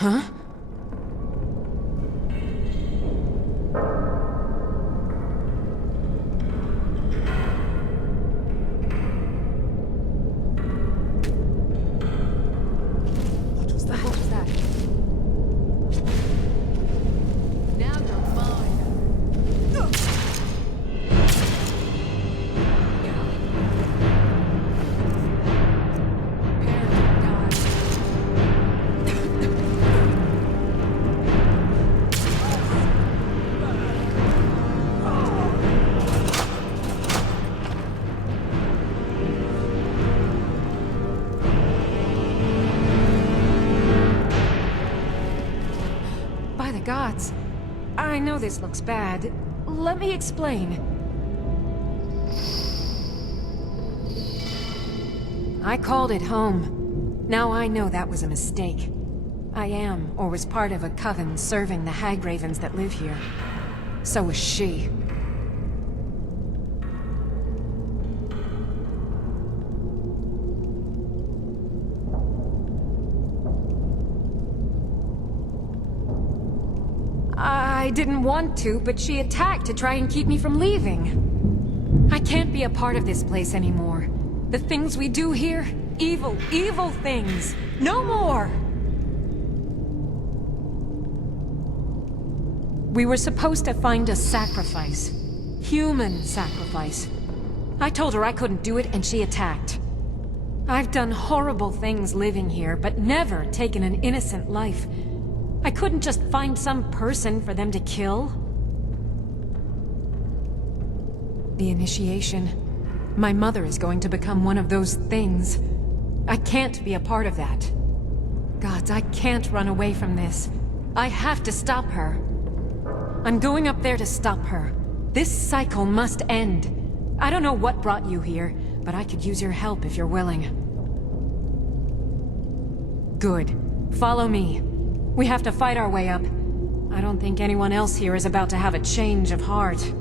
Huh? What was that? What was that? Now you're mine. By the gods. I know this looks bad. Let me explain. I called it home. Now I know that was a mistake. I am, or was part of a coven serving the hag-ravens that live here. So was she. I didn't want to, but she attacked to try and keep me from leaving. I can't be a part of this place anymore. The things we do here, evil, evil things. No more! We were supposed to find a sacrifice. Human sacrifice. I told her I couldn't do it, and she attacked. I've done horrible things living here, but never taken an innocent life. I couldn't just find some person for them to kill. The initiation. My mother is going to become one of those things. I can't be a part of that. Gods, I can't run away from this. I have to stop her. I'm going up there to stop her. This cycle must end. I don't know what brought you here, but I could use your help if you're willing. Good. Follow me. We have to fight our way up. I don't think anyone else here is about to have a change of heart.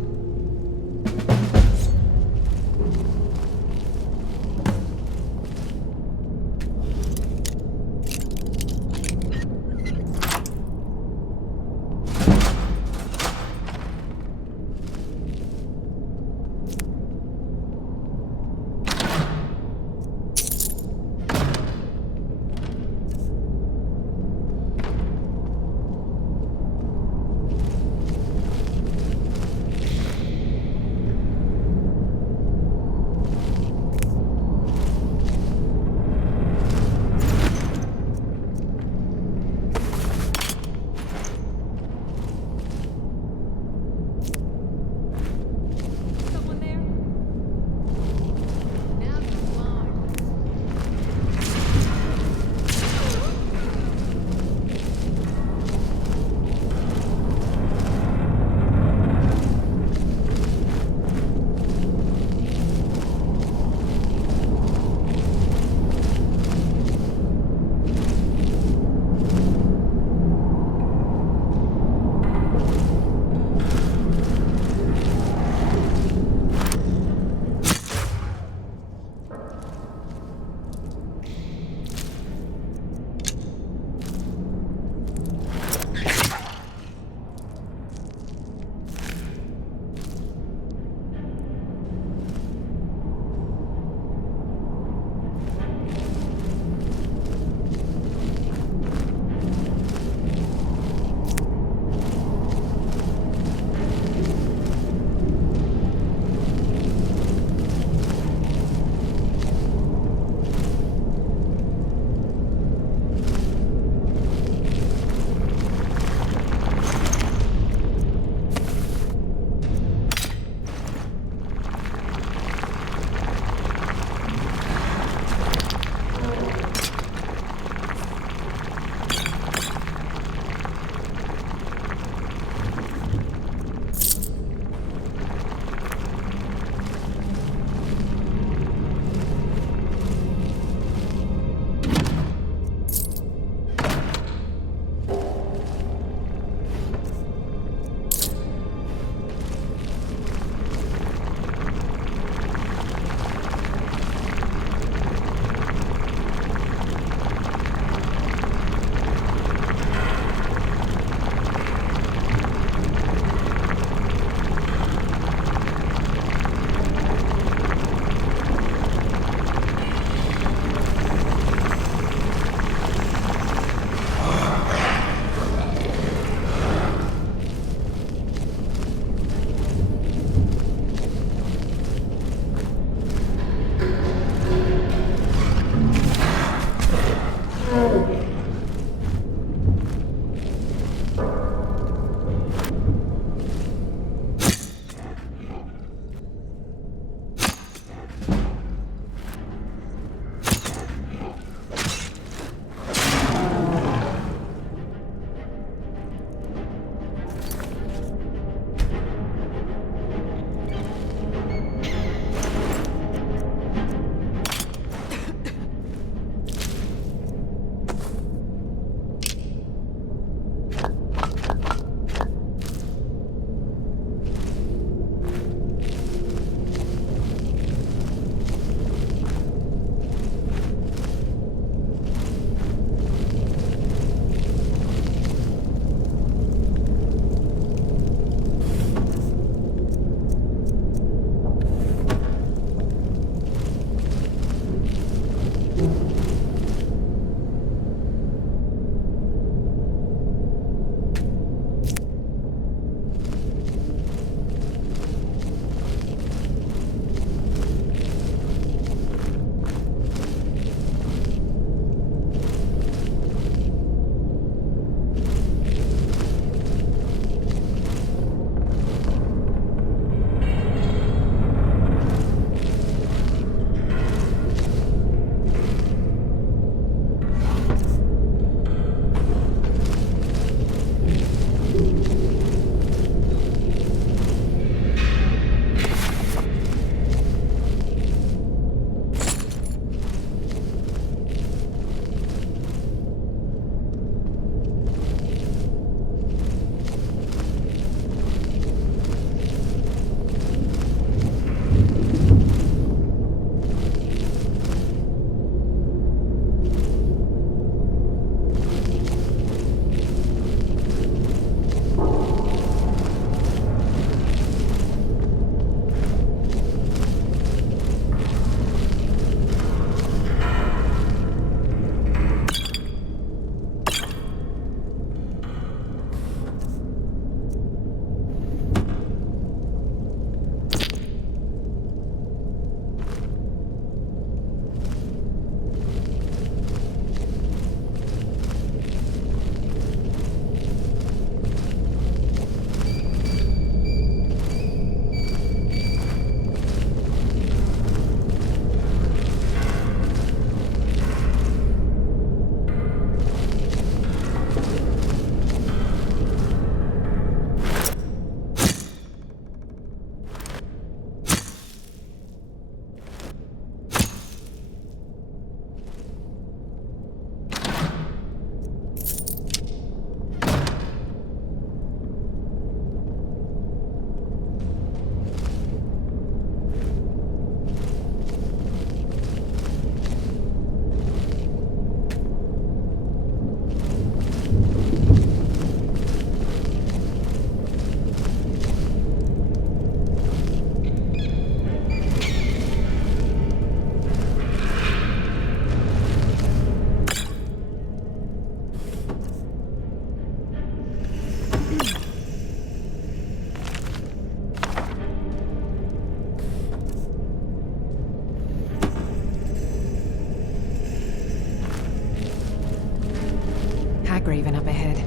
Graven up ahead.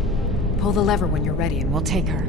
Pull the lever when you're ready and we'll take her.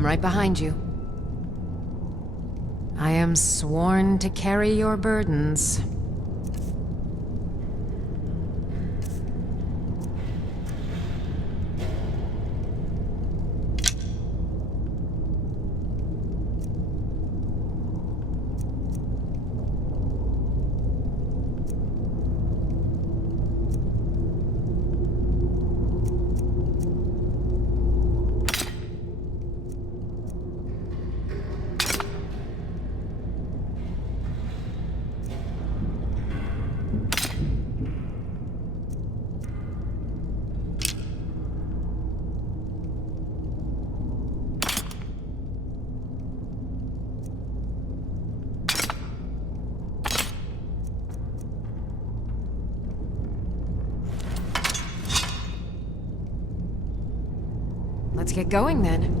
I'm right behind you. I am sworn to carry your burdens. Let's get going then.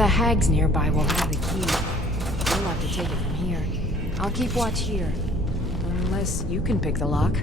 the hags nearby will have the key. We'll have to take it from here. I'll keep watch here. Unless you can pick the lock.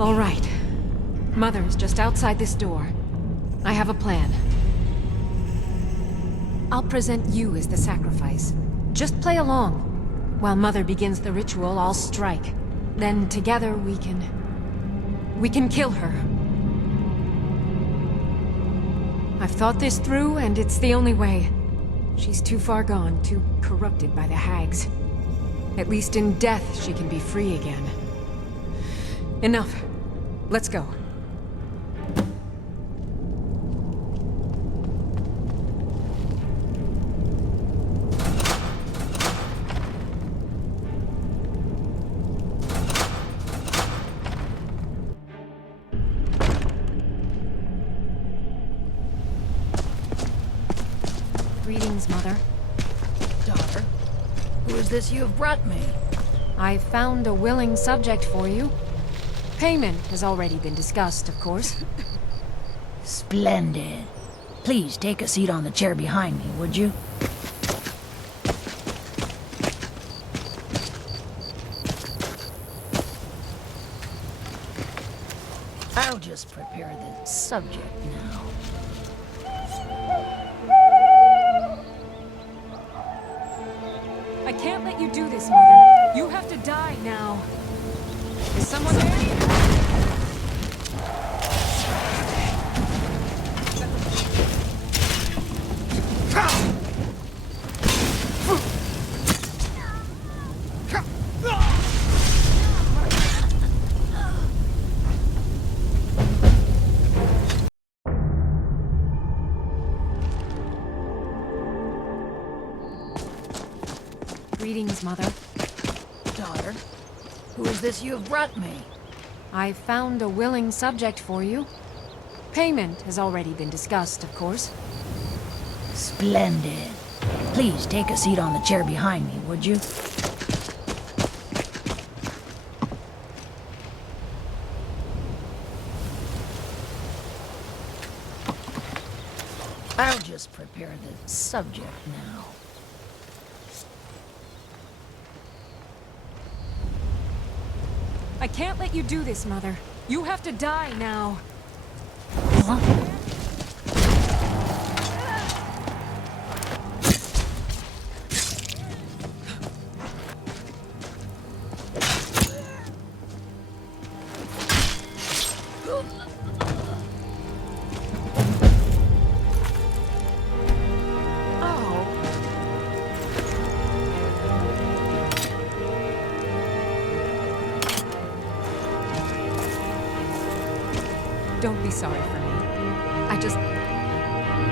All right. Mother is just outside this door. I have a plan. I'll present you as the sacrifice. Just play along. While Mother begins the ritual, I'll strike. Then together we can kill her. I've thought this through, and it's the only way. She's too far gone, too corrupted by the hags. At least in death, she can be free again. Enough. Let's go. Greetings, Mother. Daughter, who is this you have brought me? I've found a willing subject for you. Payment has already been discussed, of course. Splendid. Please take a seat on the chair behind me, would you? I'll just prepare the subject now. I can't let you do this, Mother. You have to die now. Is someone there? Greetings, Mother. Daughter, who is this you have brought me? I've found a willing subject for you. Payment has already been discussed, of course. Splendid. Please take a seat on the chair behind me, would you? I'll just prepare the subject now. I can't let you do this, Mother. You have to die now. Huh? Don't be sorry for me.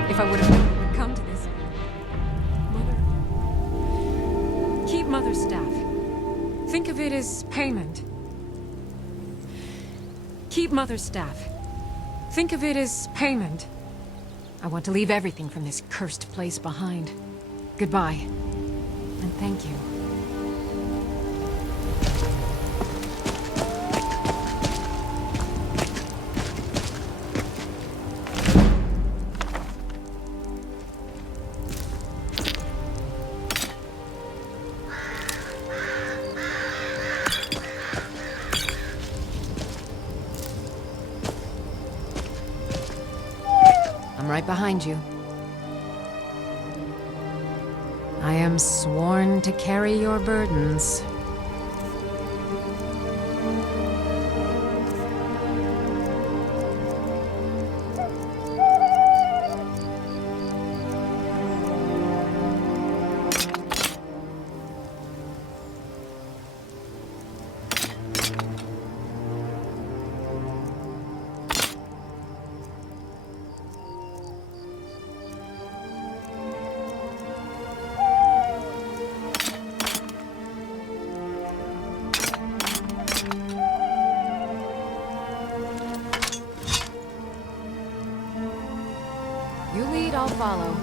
If I would have known it would come to this... Mother... Keep Mother's staff. Think of it as payment. Keep Mother's staff. Think of it as payment. I want to leave everything from this cursed place behind. Goodbye. And thank you. I'm right behind you. I am sworn to carry your burdens. You lead, I'll follow.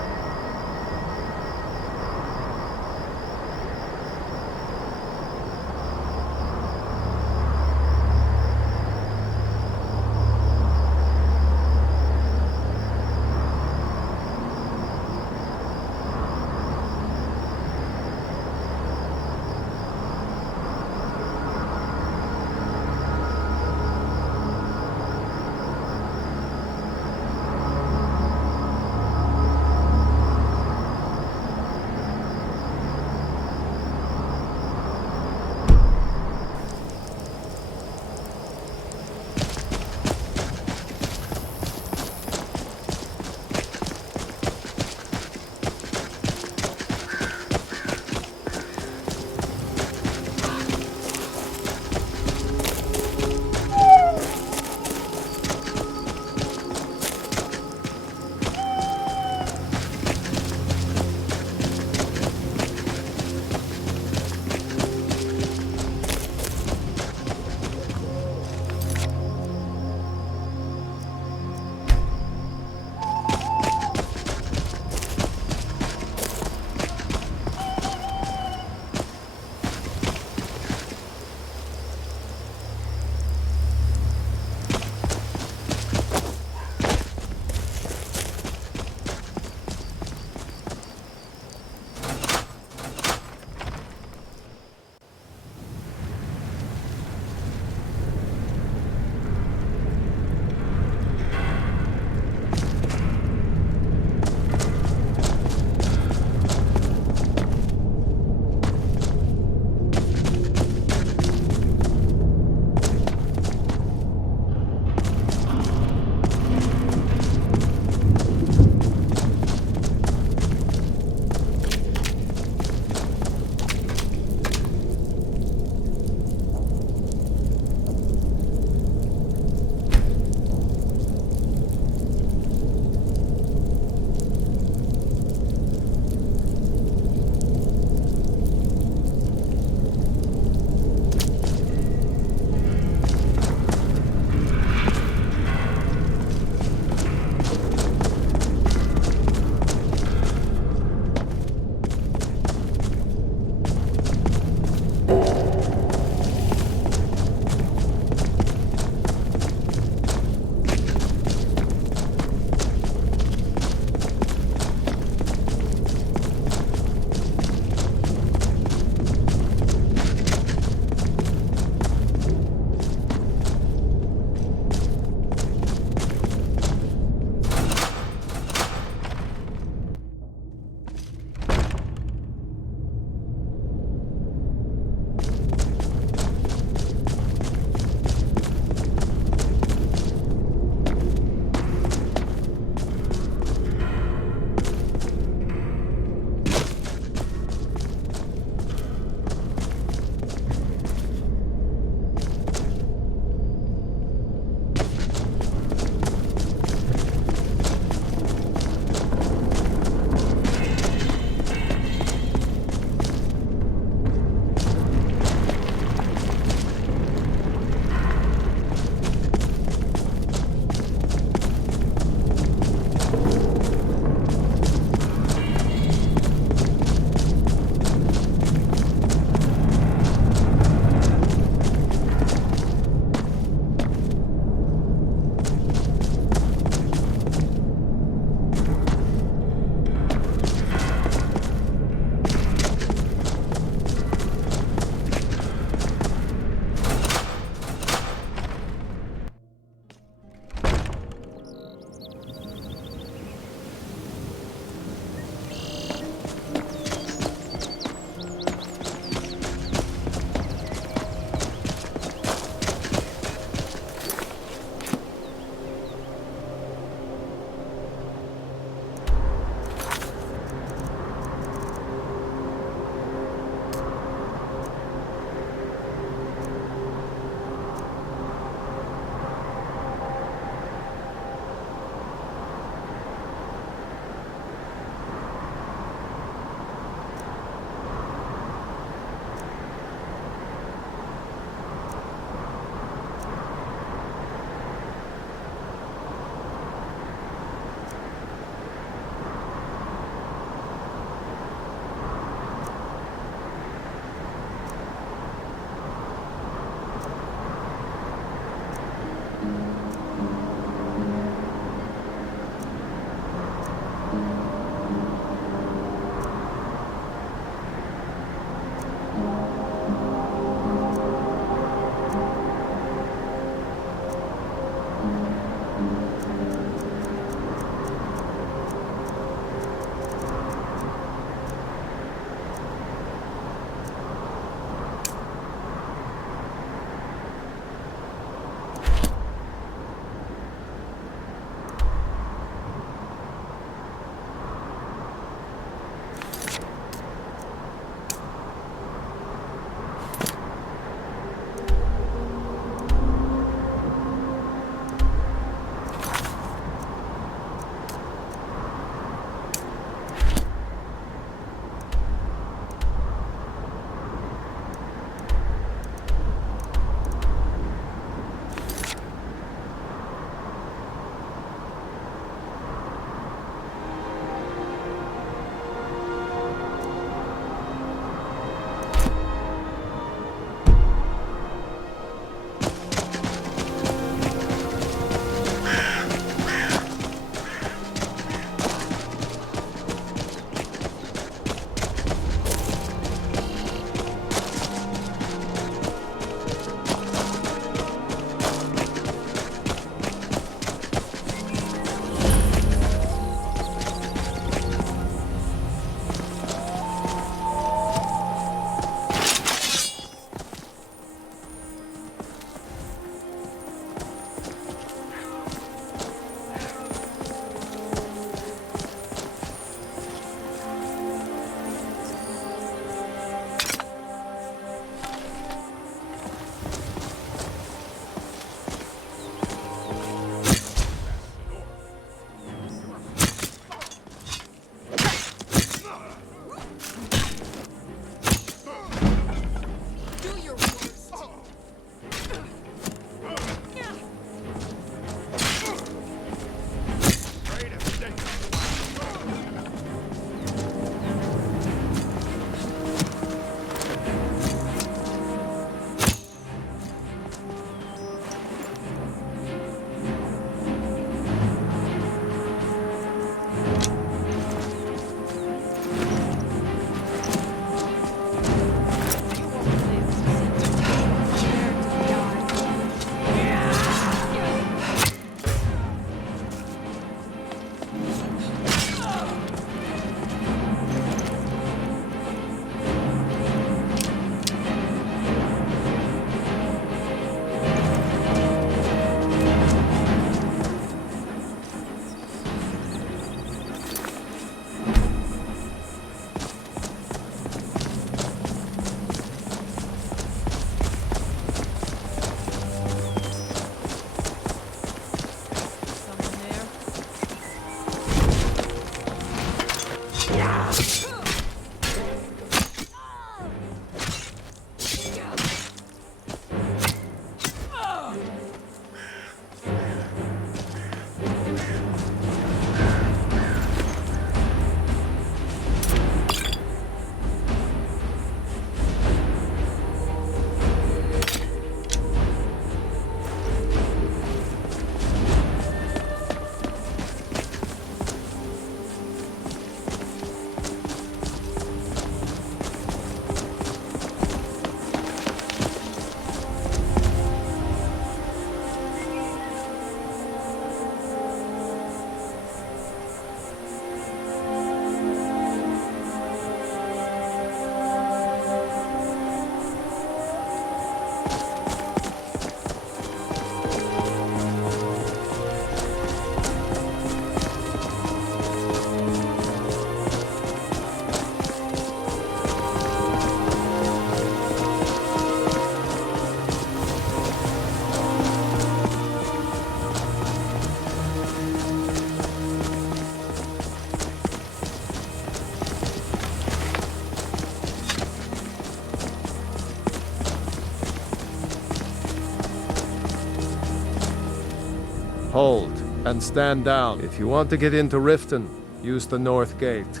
Hold, and stand down. If you want to get into Riften, use the north gate.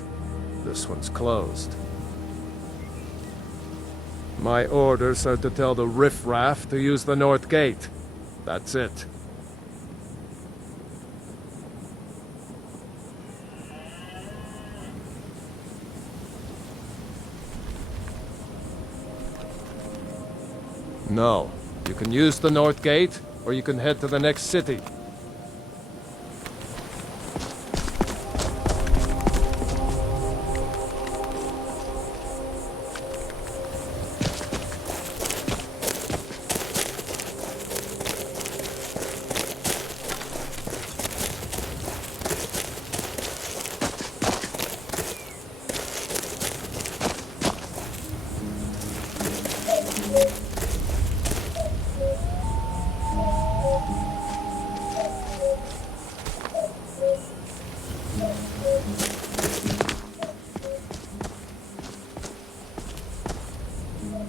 This one's closed. My orders are to tell the riffraff to use the north gate. That's it. No. You can use the north gate, or you can head to the next city.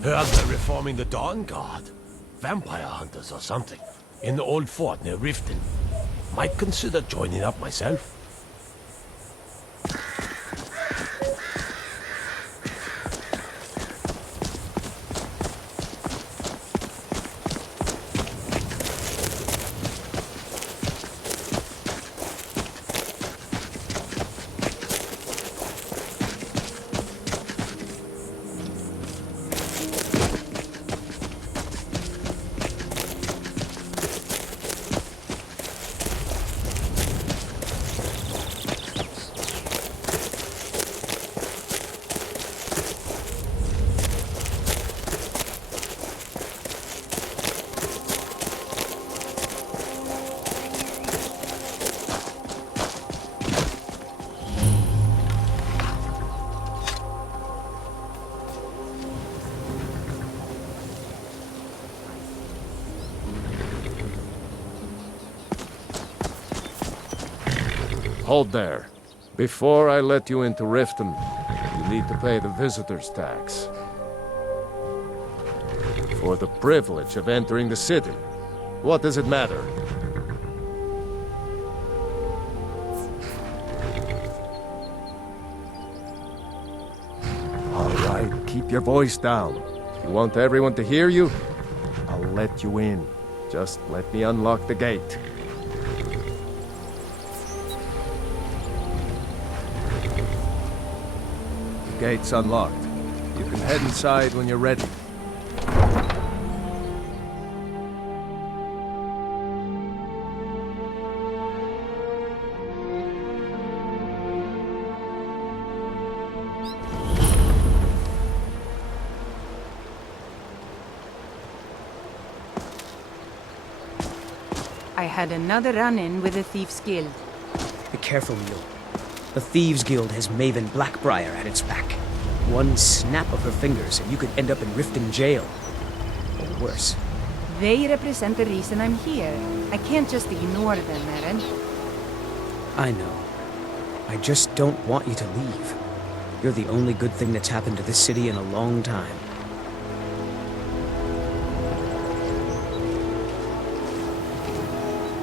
Heard they're reforming the Dawn Guard. Vampire hunters or something. In the old fort near Riften. Might consider joining up myself. Hold there. Before I let you into Riften, you need to pay the visitor's tax. For the privilege of entering the city. What does it matter? All right, keep your voice down. You want everyone to hear you? I'll let you in. Just let me unlock the gate. Gate's unlocked. You can head inside when you're ready. I had another run-in with the Thieves' Guild. Be careful, Neil. The Thieves' Guild has Maven Blackbriar at its back. One snap of her fingers and you could end up in Riften jail. Or worse. They represent the reason I'm here. I can't just ignore them, Eren. I know. I just don't want you to leave. You're the only good thing that's happened to this city in a long time.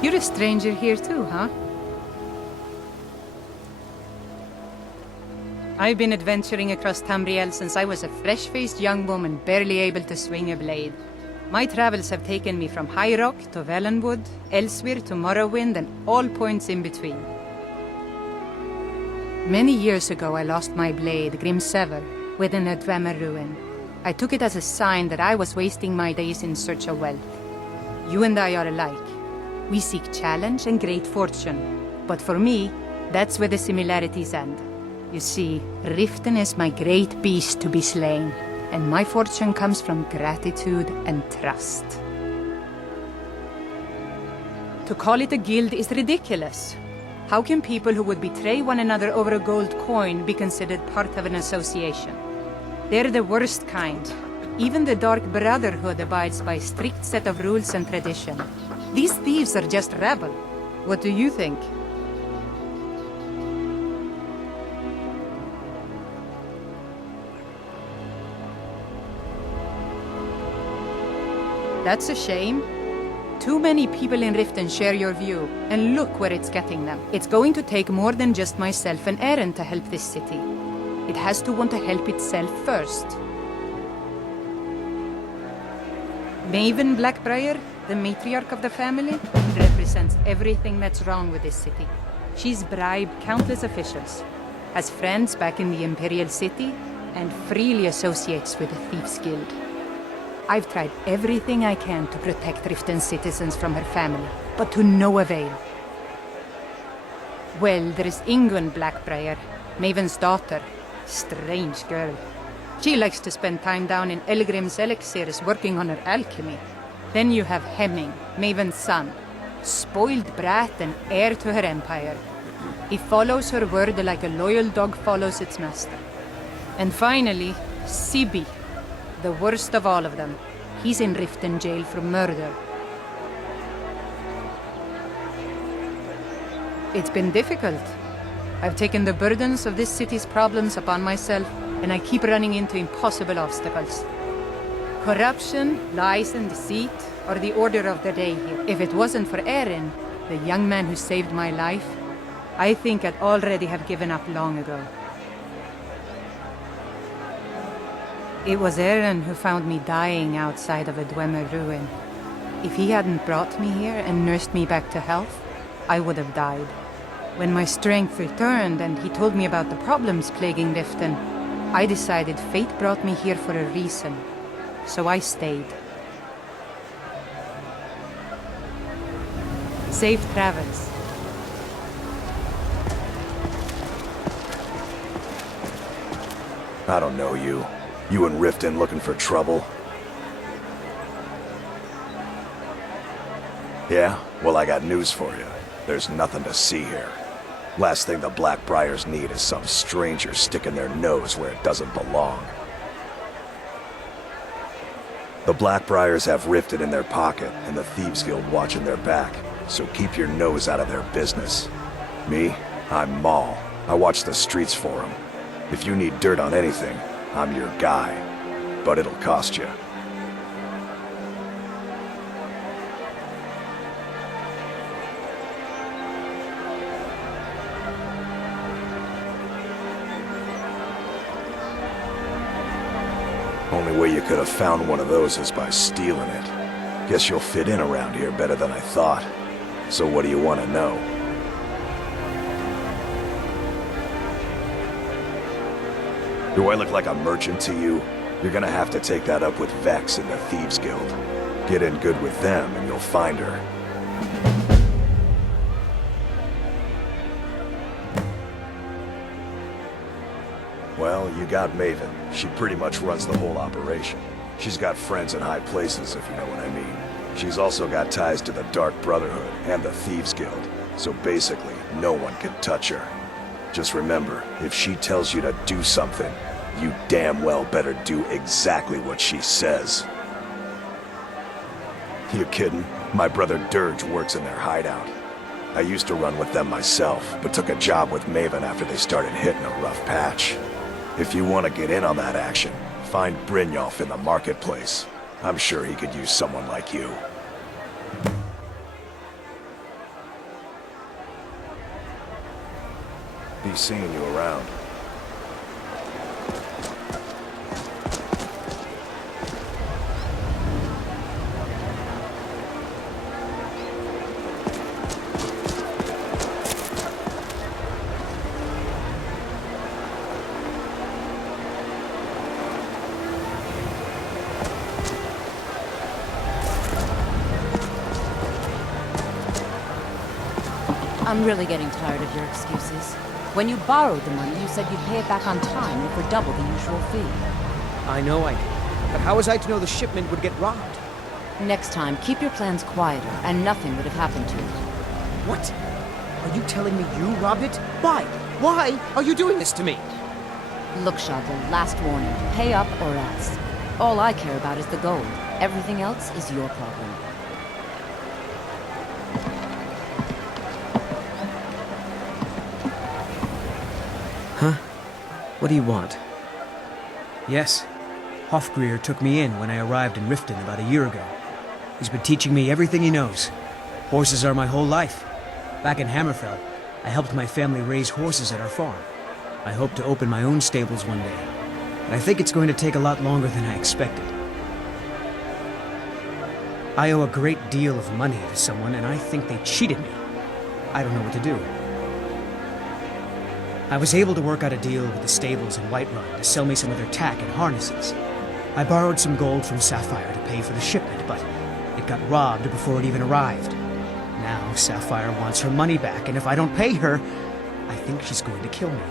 You're a stranger here too, huh? I've been adventuring across Tamriel since I was a fresh-faced young woman barely able to swing a blade. My travels have taken me from High Rock to Valenwood, Elsewhere to Morrowind, and all points in between. Many years ago, I lost my blade, Grimsever, within a Dwemer ruin. I took it as a sign that I was wasting my days in search of wealth. You and I are alike. We seek challenge and great fortune. But for me, that's where the similarities end. You see, Riften is my great beast to be slain, and my fortune comes from gratitude and trust. To call it a guild is ridiculous. How can people who would betray one another over a gold coin be considered part of an association? They're the worst kind. Even the Dark Brotherhood abides by a strict set of rules and tradition. These thieves are just rabble. What do you think? That's a shame. Too many people in Riften share your view, and look where it's getting them. It's going to take more than just myself and Eren to help this city. It has to want to help itself first. Maven Blackbriar, the matriarch of the family, represents everything that's wrong with this city. She's bribed countless officials, has friends back in the Imperial City, and freely associates with the Thieves Guild. I've tried everything I can to protect Riften's citizens from her family, but to no avail. Well, there is Ingun Blackbriar, Maven's daughter. Strange girl. She likes to spend time down in Elgrim's elixirs working on her alchemy. Then you have Hemming, Maven's son. Spoiled brat and heir to her empire. He follows her word like a loyal dog follows its master. And finally, Sibi, the worst of all of them. He's in Riften jail for murder. It's been difficult. I've taken the burdens of this city's problems upon myself, and I keep running into impossible obstacles. Corruption, lies and deceit are the order of the day here. If it wasn't for Eren, the young man who saved my life, I think I'd already have given up long ago. It was Eren who found me dying outside of a Dwemer ruin. If he hadn't brought me here and nursed me back to health, I would have died. When my strength returned and he told me about the problems plaguing Riften, I decided fate brought me here for a reason. So I stayed. Safe travels. I don't know you. You and Riften looking for trouble? Yeah? Well, I got news for you. There's nothing to see here. Last thing the Blackbriars need is some stranger sticking their nose where it doesn't belong. The Blackbriars have Riften in their pocket and the Thieves Guild watching their back, so keep your nose out of their business. Me? I'm Maul. I watch the streets for them. If you need dirt on anything, I'm your guy. But it'll cost you. Only way you could have found one of those is by stealing it. Guess you'll fit in around here better than I thought. So what do you want to know? Do I look like a merchant to you? You're gonna have to take that up with Vex and the Thieves Guild. Get in good with them and you'll find her. Well, you got Maven. She pretty much runs the whole operation. She's got friends in high places, if you know what I mean. She's also got ties to the Dark Brotherhood and the Thieves Guild. So basically, no one can touch her. Just remember, if she tells you to do something, you damn well better do exactly what she says. You kidding? My brother Dirge works in their hideout. I used to run with them myself, but took a job with Maven after they started hitting a rough patch. If you want to get in on that action, find Brynjolf in the marketplace. I'm sure he could use someone like you. Be seeing you around. I'm really getting tired of your excuses. When you borrowed the money, you said you'd pay it back on time and for double the usual fee. I know I did. But how was I to know the shipment would get robbed? Next time, keep your plans quieter, and nothing would have happened to it. What? Are you telling me you robbed it? Why? Why are you doing this to me? Look, Shadler, last warning. Pay up or else. All I care about is the gold. Everything else is your problem. Huh? What do you want? Yes. Hofgrir took me in when I arrived in Riften about a year ago. He's been teaching me everything he knows. Horses are my whole life. Back in Hammerfell, I helped my family raise horses at our farm. I hope to open my own stables one day, but I think it's going to take a lot longer than I expected. I owe a great deal of money to someone, and I think they cheated me. I don't know what to do. I was able to work out a deal with the stables in Whiterun to sell me some of their tack and harnesses. I borrowed some gold from Sapphire to pay for the shipment, but it got robbed before it even arrived. Now Sapphire wants her money back, and if I don't pay her, I think she's going to kill me.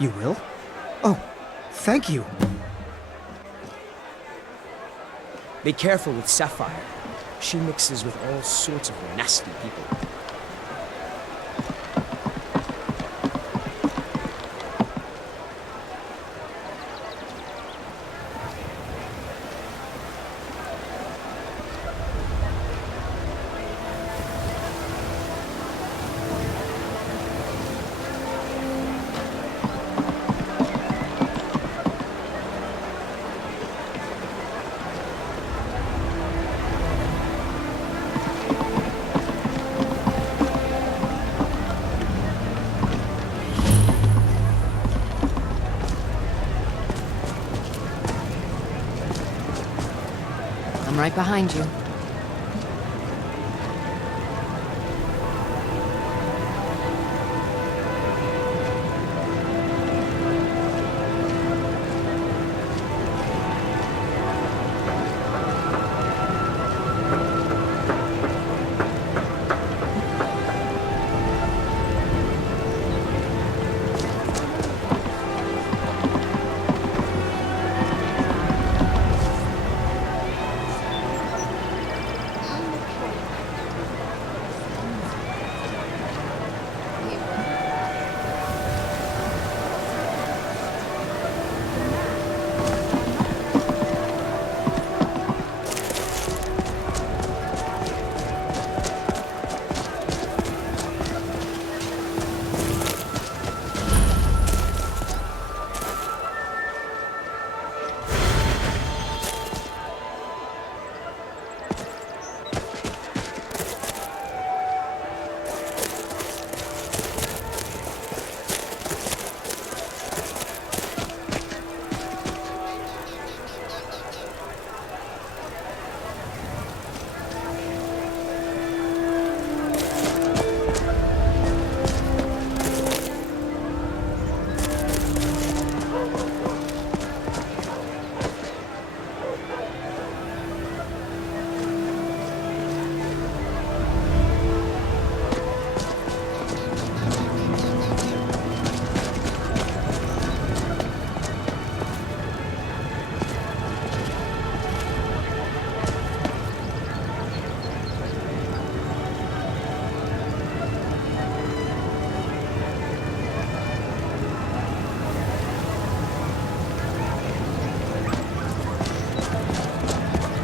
You will? Oh, thank you. Be careful with Sapphire. She mixes with all sorts of nasty people. I'm right behind you.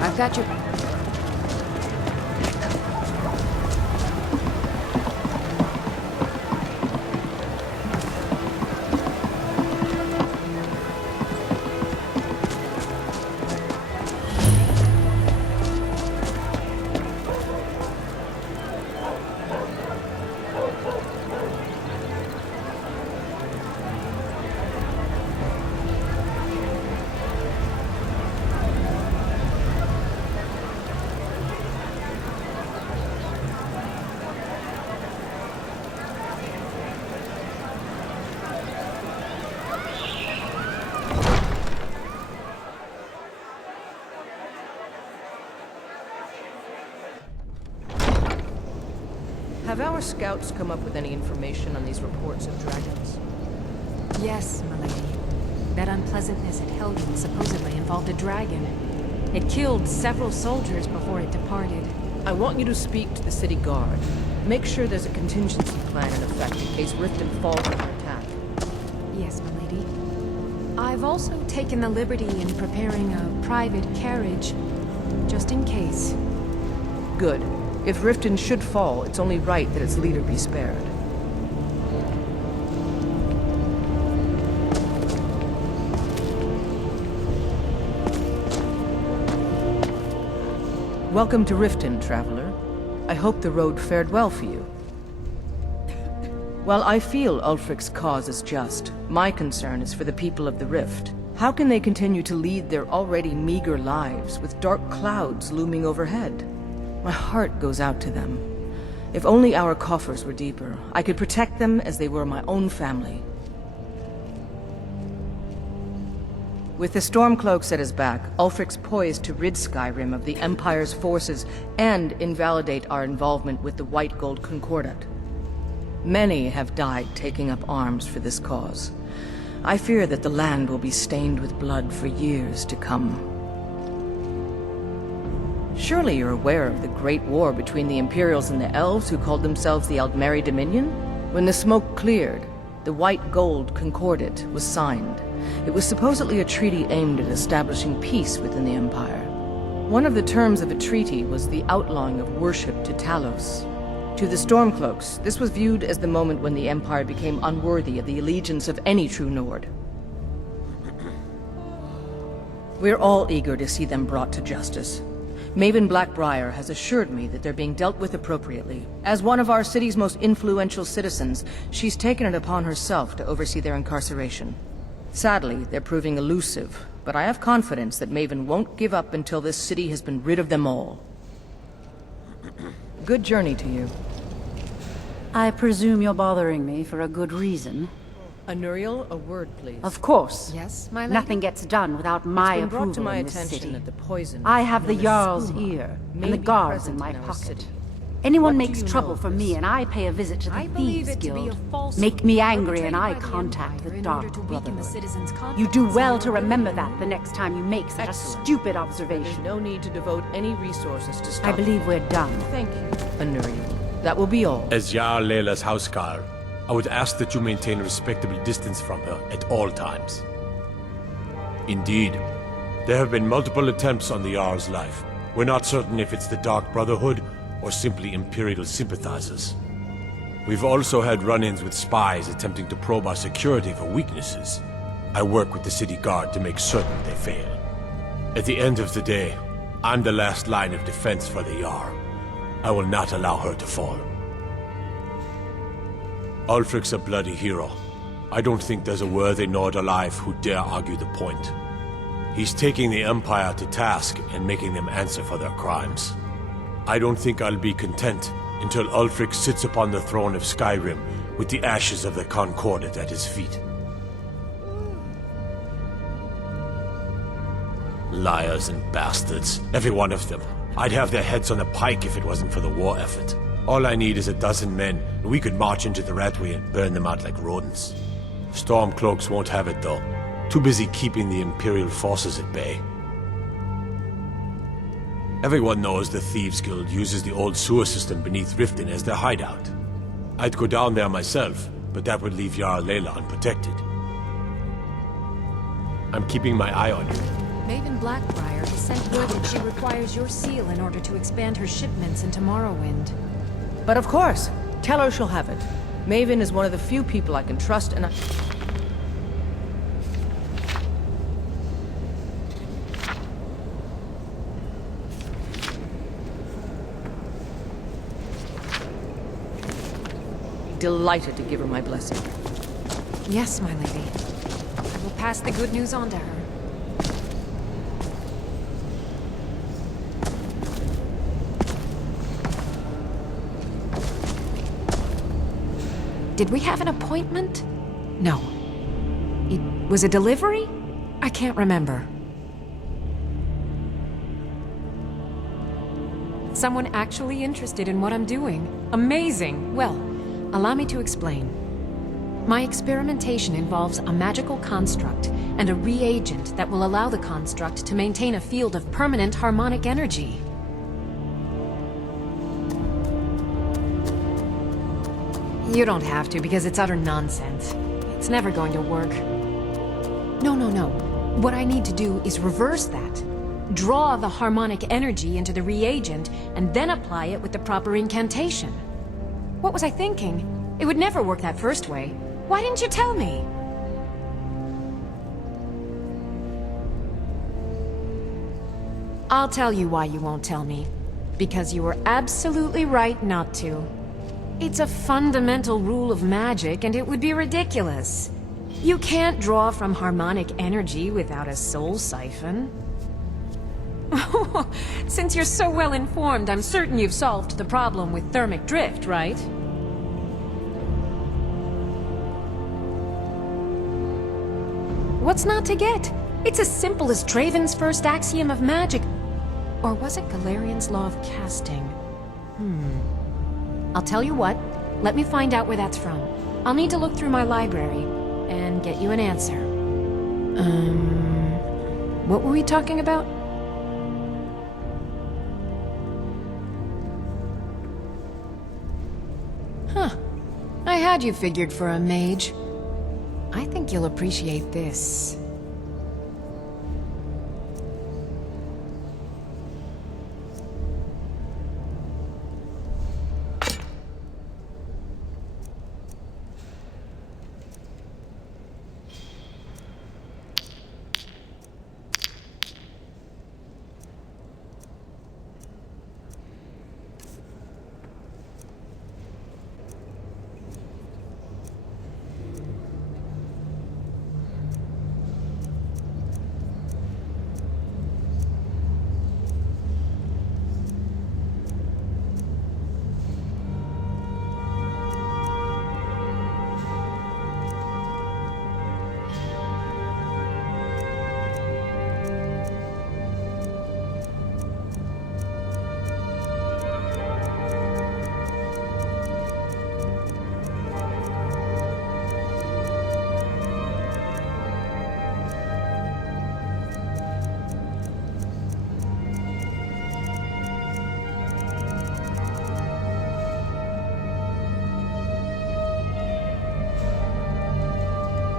I've got your... Have our scouts come up with any information on these reports of dragons? Yes, milady. That unpleasantness at Helgen supposedly involved a dragon. It killed several soldiers before it departed. I want you to speak to the city guard. Make sure there's a contingency plan in effect in case Riften falls under attack. Yes, milady. I've also taken the liberty in preparing a private carriage, just in case. Good. If Riften should fall, it's only right that its leader be spared. Welcome to Riften, traveler. I hope the road fared well for you. While I feel Ulfric's cause is just, my concern is for the people of the Rift. How can they continue to lead their already meager lives with dark clouds looming overhead? My heart goes out to them. If only our coffers were deeper, I could protect them as they were my own family. With the Stormcloaks at his back, Ulfric's poised to rid Skyrim of the Empire's forces and invalidate our involvement with the White Gold Concordat. Many have died taking up arms for this cause. I fear that the land will be stained with blood for years to come. Surely you're aware of the Great War between the Imperials and the Elves who called themselves the Aldmeri Dominion? When the smoke cleared, the White Gold Concordat was signed. It was supposedly a treaty aimed at establishing peace within the Empire. One of the terms of a treaty was the outlawing of worship to Talos. To the Stormcloaks, this was viewed as the moment when the Empire became unworthy of the allegiance of any true Nord. We're all eager to see them brought to justice. Maven Blackbriar has assured me that they're being dealt with appropriately. As one of our city's most influential citizens, she's taken it upon herself to oversee their incarceration. Sadly, they're proving elusive, but I have confidence that Maven won't give up until this city has been rid of them all. Good journey to you. I presume you're bothering me for a good reason. Anuriel, a word, please. Of course. Yes, my lady? Nothing gets done without my It's been brought to approval my in this attention city. that the poison I have the known as Jarl's skooma ear may and the be guards in present my in our pocket. city. Anyone What do makes you know trouble of for this? me and I pay a visit to the I believe Thieves it to be Guild. a false Make me angry perpetrated and I by the contact Empire the in Dark order to weaken the Brotherhood. citizens' You do confidence well in to your remember ability. that the next time you make such Excellent. a stupid There's observation. no need to devote any resources to stop I believe we're done. Thank you, Anuriel. That will be all. As Jarl Leila's housecarl, I would ask that you maintain a respectable distance from her at all times. Indeed, there have been multiple attempts on the Jarl's life. We're not certain if it's the Dark Brotherhood or simply Imperial sympathizers. We've also had run-ins with spies attempting to probe our security for weaknesses. I work with the city guard to make certain they fail. At the end of the day, I'm the last line of defense for the Jarl. I will not allow her to fall. Ulfric's a bloody hero. I don't think there's a worthy Nord alive who dare argue the point. He's taking the Empire to task and making them answer for their crimes. I don't think I'll be content until Ulfric sits upon the throne of Skyrim with the ashes of the Concordat at his feet. Liars and bastards, every one of them. I'd have their heads on a pike if it wasn't for the war effort. All I need is a dozen men, and we could march into the Ratway and burn them out like rodents. Stormcloaks won't have it, though. Too busy keeping the Imperial forces at bay. Everyone knows the Thieves Guild uses the old sewer system beneath Riften as their hideout. I'd go down there myself, but that would leave Jarl Leila unprotected. I'm keeping my eye on you. Maven Blackbriar has sent word that she requires your seal in order to expand her shipments into Morrowind. But of course, tell her she'll have it. Maven is one of the few people I can trust and I... Delighted to give her my blessing. Yes, my lady. I will pass the good news on to her. Did we have an appointment? No. It was a delivery? I can't remember. Someone actually interested in what I'm doing. Amazing! Well, allow me to explain. My experimentation involves a magical construct and a reagent that will allow the construct to maintain a field of permanent harmonic energy. You don't have to, because it's utter nonsense. It's never going to work. No. What I need to do is reverse that. Draw the harmonic energy into the reagent, and then apply it with the proper incantation. What was I thinking? It would never work that first way. Why didn't you tell me? I'll tell you why you won't tell me. because you were absolutely right not to. It's a fundamental rule of magic, and it would be ridiculous. You can't draw from harmonic energy without a soul siphon. Since you're so well informed, I'm certain you've solved the problem with thermic drift, right? What's not to get? It's as simple as Draven's first axiom of magic. Or was it Galarian's law of casting? I'll tell you what. Let me find out where that's from. I'll need to look through my library and get you an answer. What were we talking about? Huh. I had you figured for a mage. I think you'll appreciate this.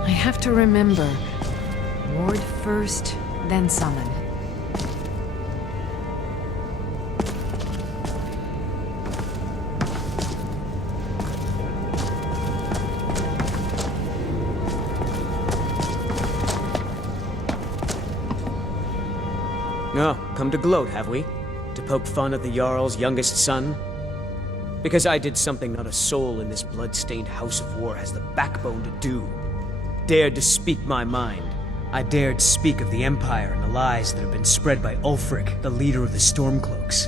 I have to remember. Ward first, then summon. Oh, come to gloat, have we? To poke fun at the Jarl's youngest son? Because I did something not a soul in this blood-stained house of war has the backbone to do. Dared to speak my mind. I dared speak of the Empire and the lies that have been spread by Ulfric, the leader of the Stormcloaks.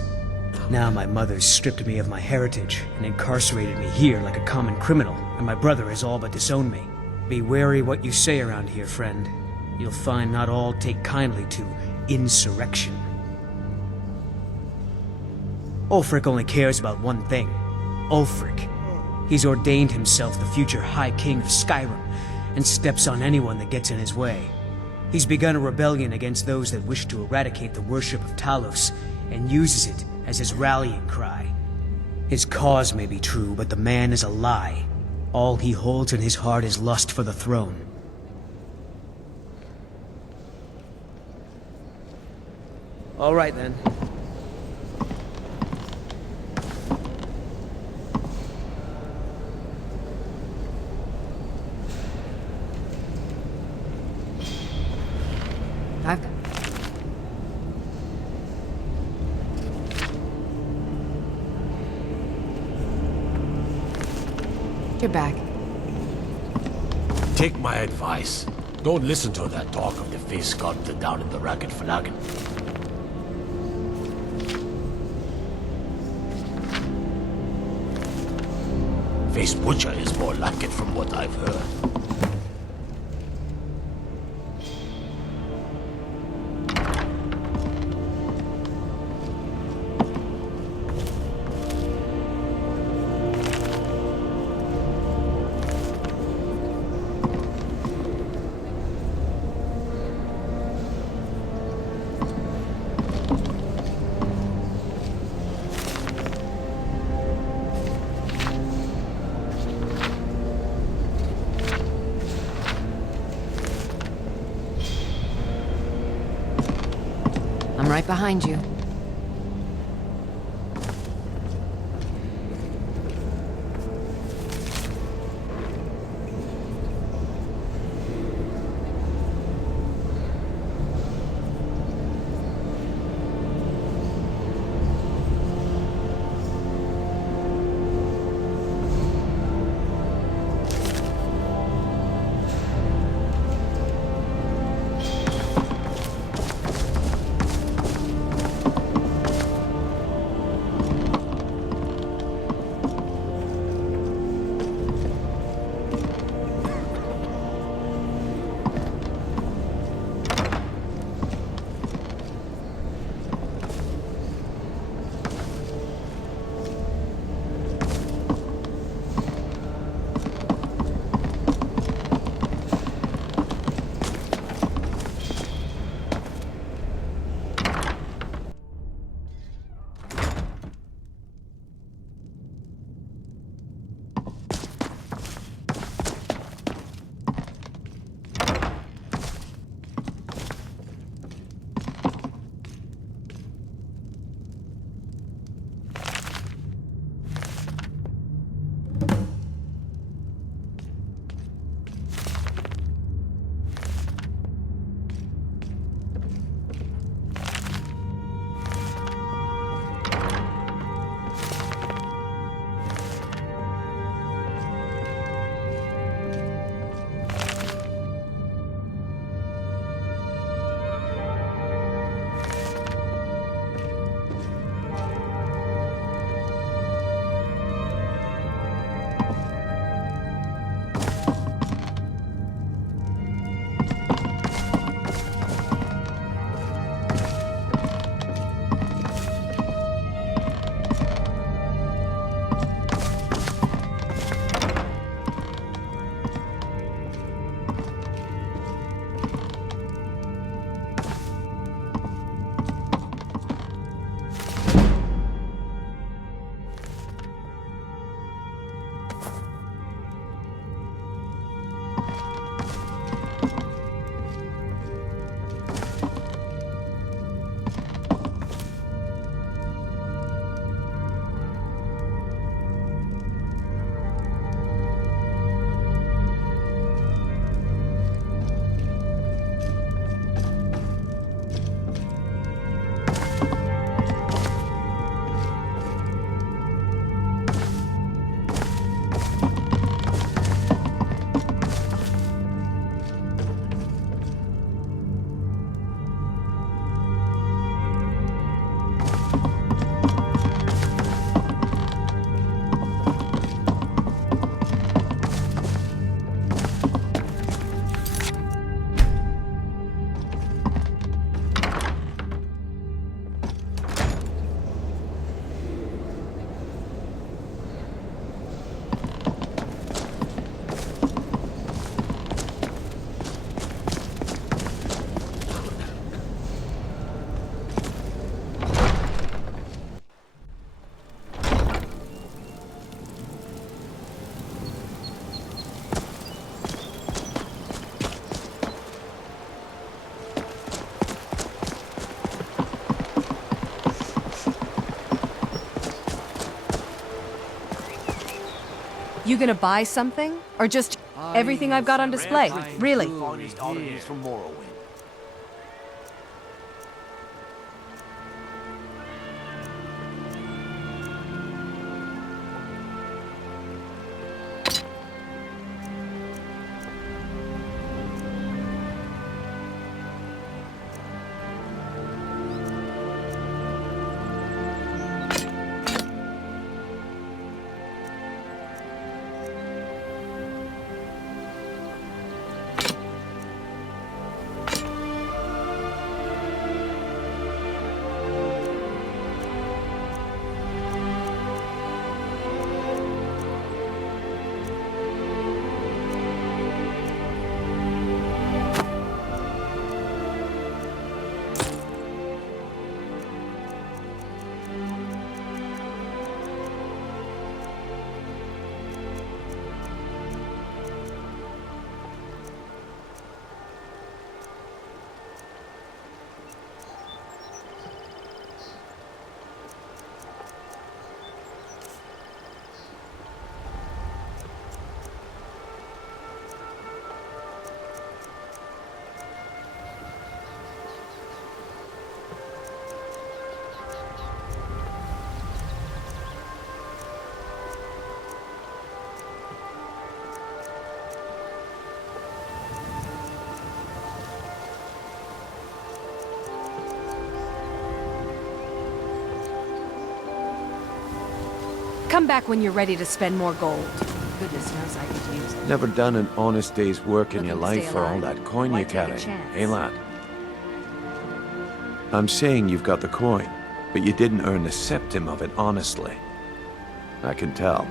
Now my mother's stripped me of my heritage and incarcerated me here like a common criminal, and my brother has all but disowned me. Be wary what you say around here, friend. You'll find not all take kindly to insurrection. Ulfric only cares about one thing. Ulfric. He's ordained himself the future High King of Skyrim, and steps on anyone that gets in his way. He's begun a rebellion against those that wish to eradicate the worship of Talos, and uses it as his rallying cry. His cause may be true, but the man is a lie. All he holds in his heart is lust for the throne. All right, then. You're back. Take my advice. Don't listen to that talk of the face sculptor down in the Ragged Flagon. Face Butcher is more like it from what I've heard. I'm right behind you. You gonna buy something? Or just everything I've got on display? Really? Finest oddities from Morrowind. Come back when you're ready to spend more gold. Goodness knows I could use it. Never done an honest day's work in your Looking to life stay for all alive? that coin Why you take a carry. chance? Hey, lad. I'm saying you've got the coin, but you didn't earn a septim of it honestly. I can tell.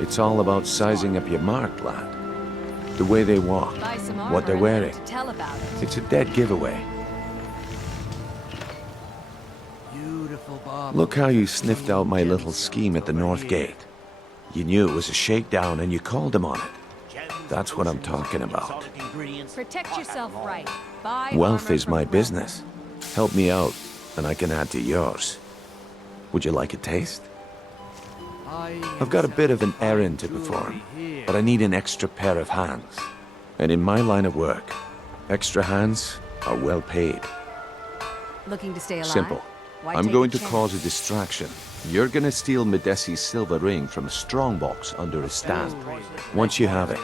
It's all about sizing up your mark, lad. The way they walk, Buy some what they're armor and wearing. live to tell about it. It's a dead giveaway. Look how you sniffed out my little scheme at the North Gate. You knew it was a shakedown and you called him on it. That's what I'm talking about. Protect yourself right. Buy Wealth armor is from my Brother. business. Help me out, and I can add to yours. Would you like a taste? I've got a bit of an errand to perform, but I need an extra pair of hands. And in my line of work, extra hands are well paid. Looking to stay alive? Simple. Why I'm take going a to chance? cause a distraction. You're gonna steal Medesi's silver ring from a strongbox under his stand. Once you have it,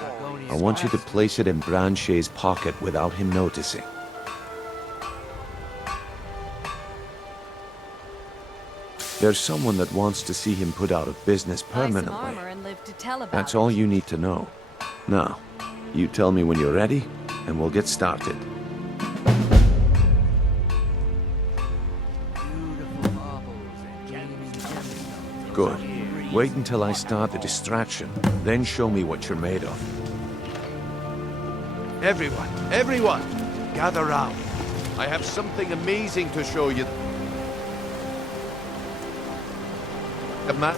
I want you to place it in Branche's pocket without him noticing. There's someone that wants to see him put out of business Buy some permanently. armor and live to tell about That's it. all you need to know. Now, you tell me when you're ready, and we'll get started. Good. Wait until I start the distraction, then show me what you're made of. Everyone, gather round. I have something amazing to show you. A map.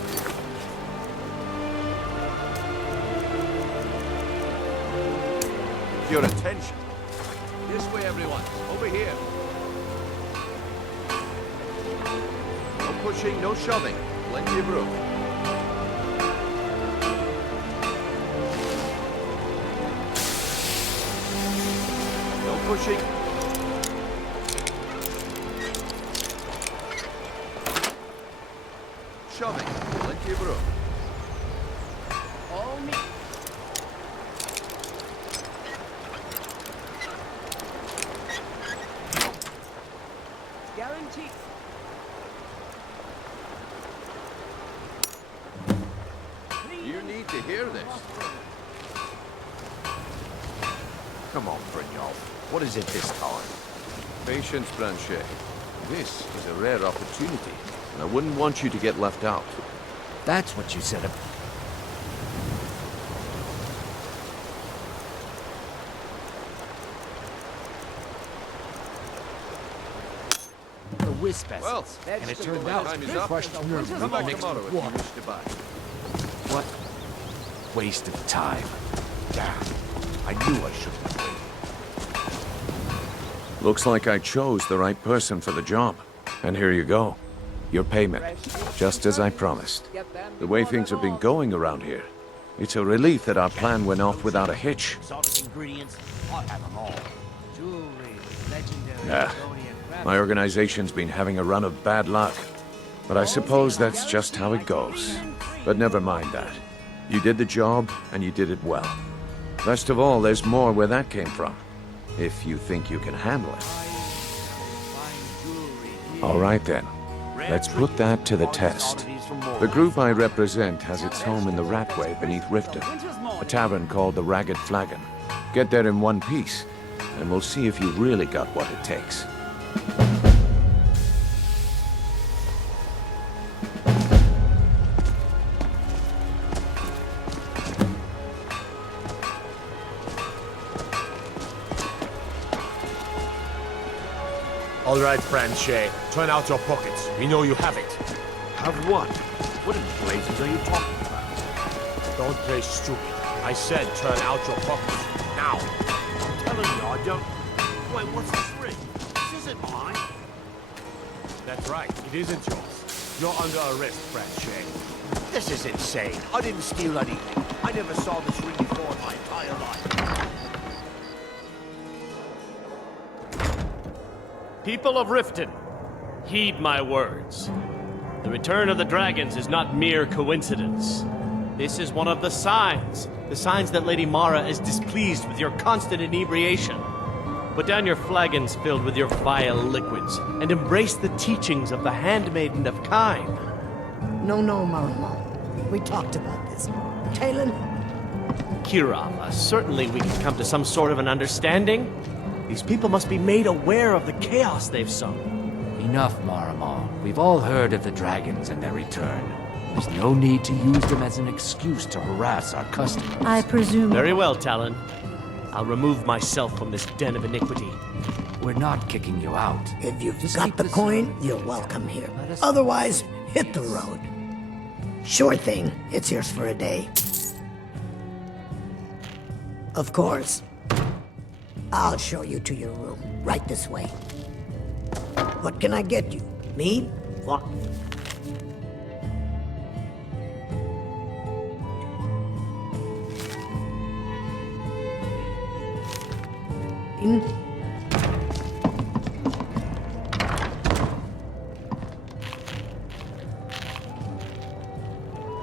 Your attention. This way, everyone. Over here. No pushing, no shoving. Plenty of room. No pushing. Shoving. Plenty of room. All me. You need to hear this. Come on, Brynjolf. What is it this time? Patience, Blanchet. This is a rare opportunity, and I wouldn't want you to get left out. That's what you said. Well, and it turned out time is up. Come back tomorrow if you wish to buy. What? Waste of time. Damn. I knew I shouldn't have waited. Looks like I chose the right person for the job. And here you go. Your payment. Just as I promised. The way things have been going around here, it's a relief that our plan went off without a hitch. Yeah. My organization's been having a run of bad luck. But I suppose that's just how it goes. But never mind that. You did the job, and you did it well. Best of all, there's more where that came from. If you think you can handle it. All right then. Let's put that to the test. The group I represent has its home in the Ratway beneath Riften. A tavern called the Ragged Flagon. Get there in one piece, and we'll see if you really got what it takes. All right, Franchet. Turn out your pockets. We know you have it. Have what? What in blazes are you talking about? Don't play stupid. I said turn out your pockets. Now. I'm telling you, I don't... Wait, what's this ring? This isn't mine. That's right. It isn't yours. You're under arrest, Franchet. This is insane. I didn't steal anything. I never saw this ring before in my entire life. People of Riften, heed my words. The return of the dragons is not mere coincidence. This is one of the signs that Lady Mara is displeased with your constant inebriation. Put down your flagons filled with your vile liquids, and embrace the teachings of the Handmaiden of Kyne. No, Marma. We talked about this. Talon? Kirava, certainly we can come to some sort of an understanding. These people must be made aware of the chaos they've sown. Enough, Maramal. We've all heard of the dragons and their return. There's no need to use them as an excuse to harass our customers. I presume... Very well, Talon. I'll remove myself from this den of iniquity. We're not kicking you out. If you've got the coin, you're welcome here. Otherwise, hit the road. Sure thing. It's yours for a day. Of course. I'll show you to your room. Right this way. What can I get you? Me? What?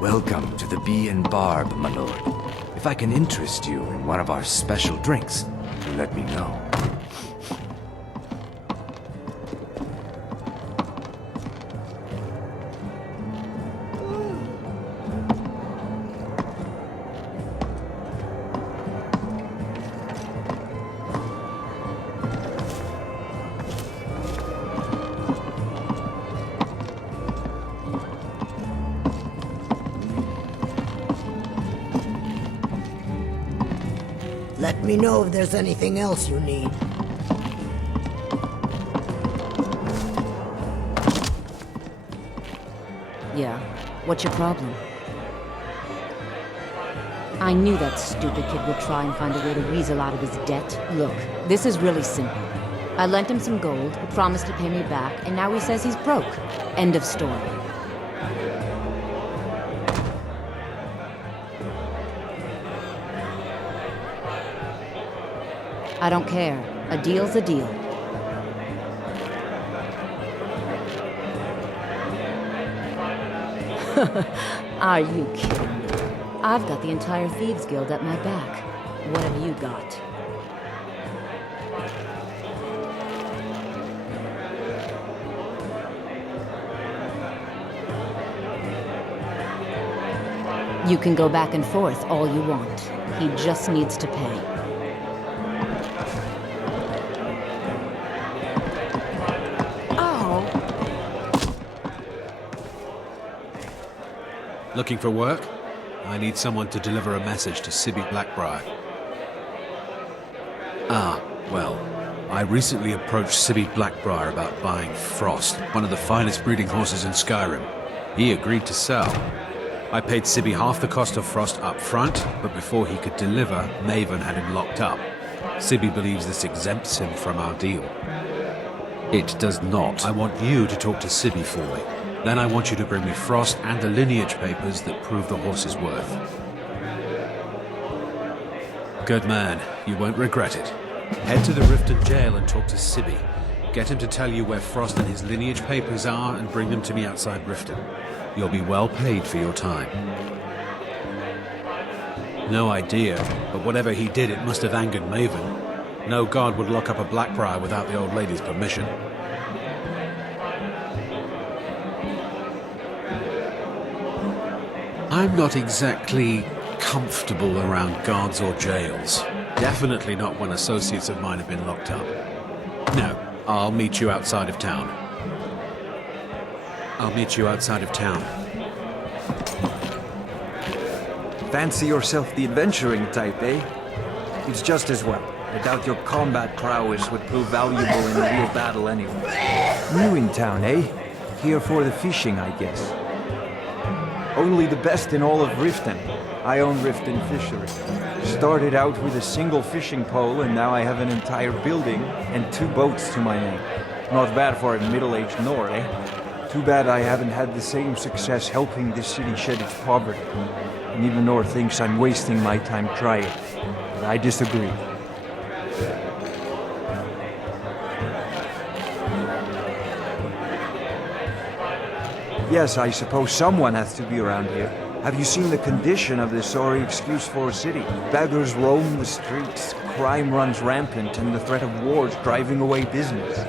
Welcome to the Bee and Barb, my lord. If I can interest you in one of our special drinks, let me know. Let me know if there's anything else you need. Yeah, what's your problem? I knew that stupid kid would try and find a way to weasel out of his debt. Look, this is really simple. I lent him some gold, he promised to pay me back, and now he says he's broke. End of story. I don't care. A deal's a deal. Are you kidding me? I've got the entire Thieves Guild at my back. What have you got? You can go back and forth all you want. He just needs to pay. Oh, Looking for work? I need someone to deliver a message to Sibby Blackbriar. Ah, well, I recently approached Sibby Blackbriar about buying Frost, one of the finest breeding horses in Skyrim. He agreed to sell. I paid Sibby half the cost of Frost up front, but before he could deliver, Maven had him locked up. Sibby believes this exempts him from our deal. It does not. I want you to talk to Sibby for me. Then I want you to bring me Frost and the lineage papers that prove the horse's worth. Good man. You won't regret it. Head to the Riften jail and talk to Sibby. Get him to tell you where Frost and his lineage papers are and bring them to me outside Riften. You'll be well paid for your time. No idea, but whatever he did, it must have angered Maven. No guard would lock up a Blackbriar without the old lady's permission. I'm not exactly comfortable around guards or jails. Definitely not when associates of mine have been locked up. No, I'll meet you outside of town. Fancy yourself the adventuring type, eh? It's just as well. I doubt your combat prowess would prove valuable in a real battle anyway. New in town, eh? Here for the fishing, I guess. Only the best in all of Riften. I own Riften Fishery. Started out with a single fishing pole, and now I have an entire building and 2 boats to my name. Not bad for a middle-aged Nord, eh? Too bad I haven't had the same success helping this city shed its poverty. And even Nord thinks I'm wasting my time trying. But I disagree. Yes, I suppose someone has to be around here. Have you seen the condition of this sorry excuse for a city? Beggars roam the streets, crime runs rampant, and the threat of wars driving away business.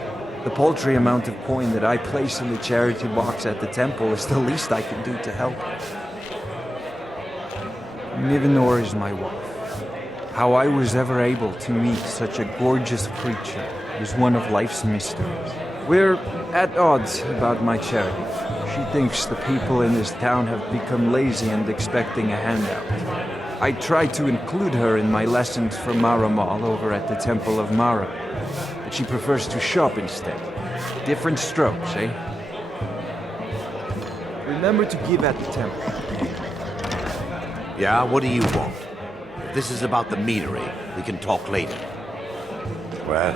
The paltry amount of coin that I place in the charity box at the temple is the least I can do to help. Nivenor is my wife. How I was ever able to meet such a gorgeous creature is one of life's mysteries. We're at odds about my charity. She thinks the people in this town have become lazy and expecting a handout. I try to include her in my lessons for Mara Mall over at the Temple of Mara, but she prefers to shop instead. Different strokes, eh? Remember to give at the temple. Yeah, what do you want? If this is about the meadery, we can talk later. Well,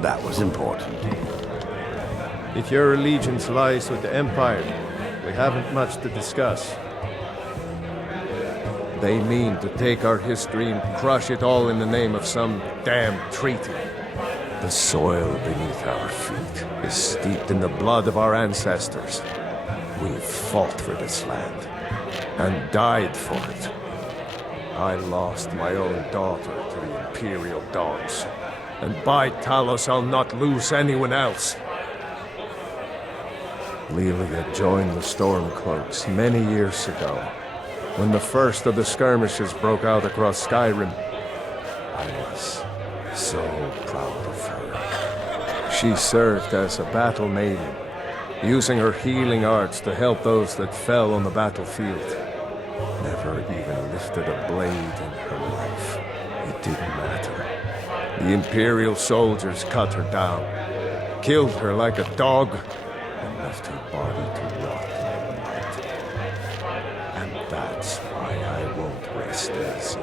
that was important. If your allegiance lies with the Empire, we haven't much to discuss. They mean to take our history and crush it all in the name of some damn treaty. The soil beneath our feet is steeped in the blood of our ancestors. We've fought for this land, and died for it. I lost my own daughter to the Imperial dogs, and by Talos I'll not lose anyone else. Lelia joined the Stormcloaks many years ago, when the first of the skirmishes broke out across Skyrim. I was so proud of her. She served as a battle maiden, using her healing arts to help those that fell on the battlefield. Never even lifted a blade in her life. It didn't matter. The Imperial soldiers cut her down, killed her like a dog, and left her body to rot in the mud. And that's why I won't rest easy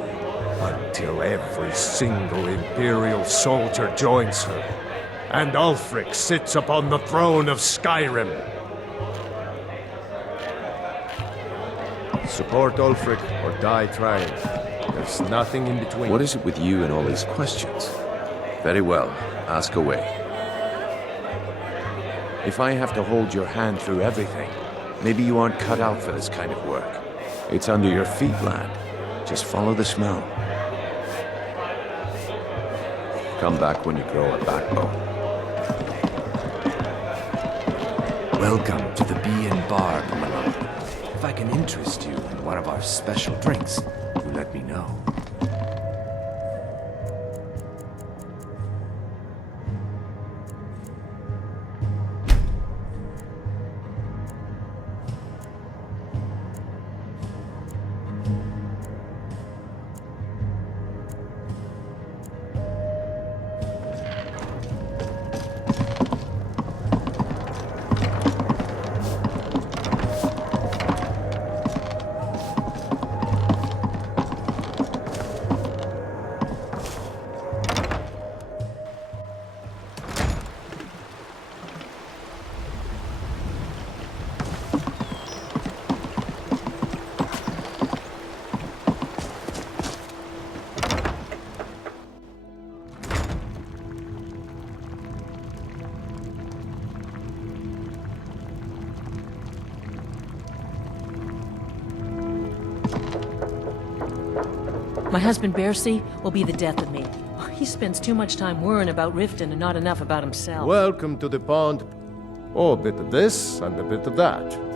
until every single Imperial soldier joins her, and Ulfric sits upon the throne of Skyrim. Support Ulfric or die trying. There's nothing in between. What is it with you and all these questions? Very well, ask away. If I have to hold your hand through everything, maybe you aren't cut out for this kind of work. It's under your feet, lad. Just follow the smell. Come back when you grow a backbone. Welcome to the Bee and Barb, my lord. If I can interest you in one of our special drinks, you let me know. My husband Bercy will be the death of me. He spends too much time worrying about Riften and not enough about himself. Welcome to the pond. Oh, a bit of this and a bit of that.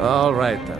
All right, then.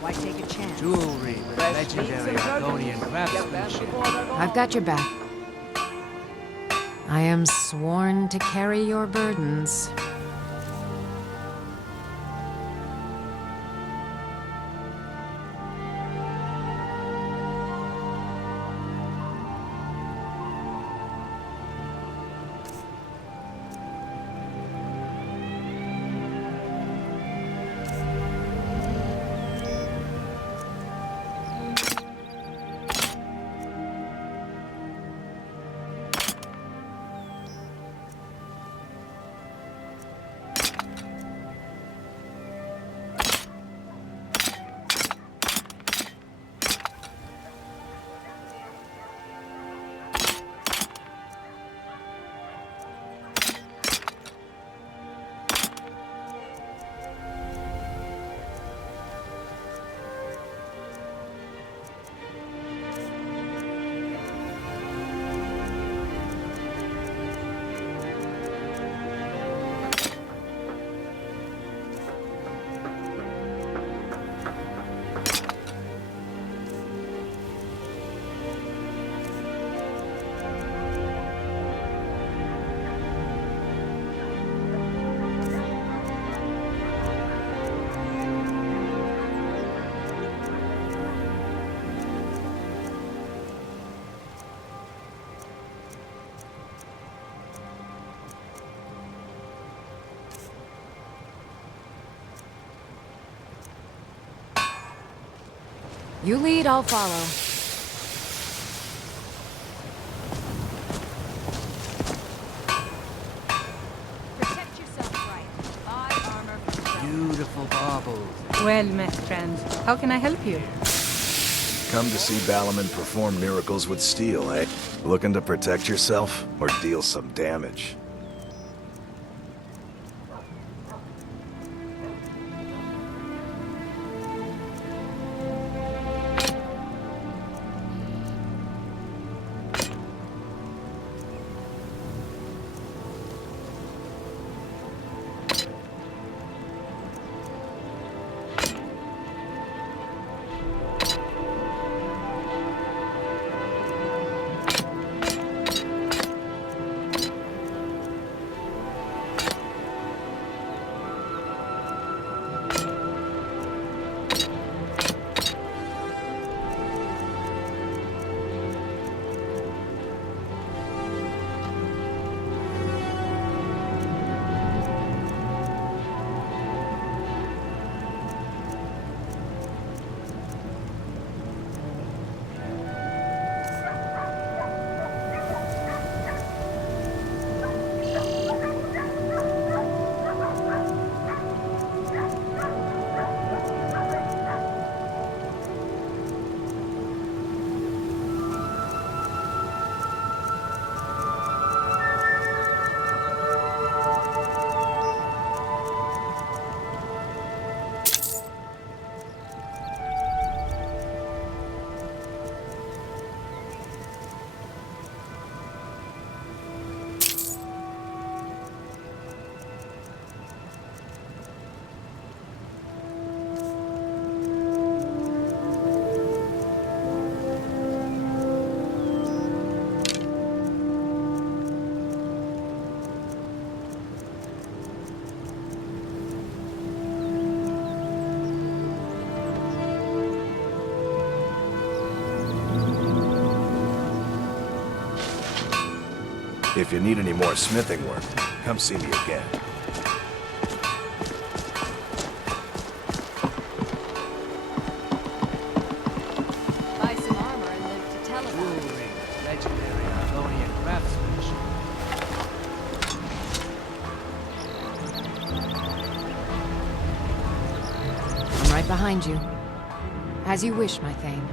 Why take a chance? Jewelry with legendary Argonian craftsmanship. I've got your back. I am sworn to carry your burdens. You lead, I'll follow. Protect yourself right. Buy armor from Beautiful baubles. Well met, friend. How can I help you? Come to see Balaman perform miracles with steel, eh? Looking to protect yourself or deal some damage? If you need any more smithing work, come see me again. buy some armor and live to tell about it. legendary Argonian craftsmanship. I'm right behind you. As you wish, my Thane.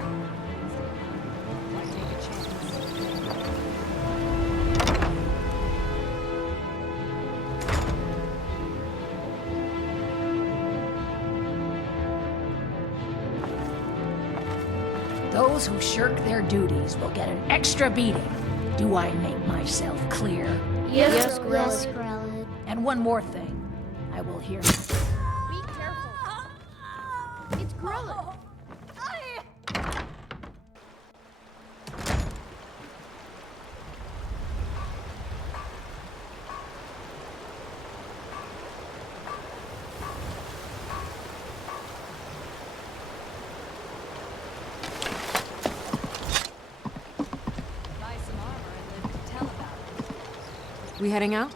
Those who shirk their duties will get an extra beating. Do I make myself clear? Yes, Grelid. And one more thing. I will hear... Be careful. It's Grelid. We heading out?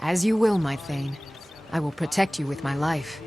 As you will, my Thane. I will protect you with my life.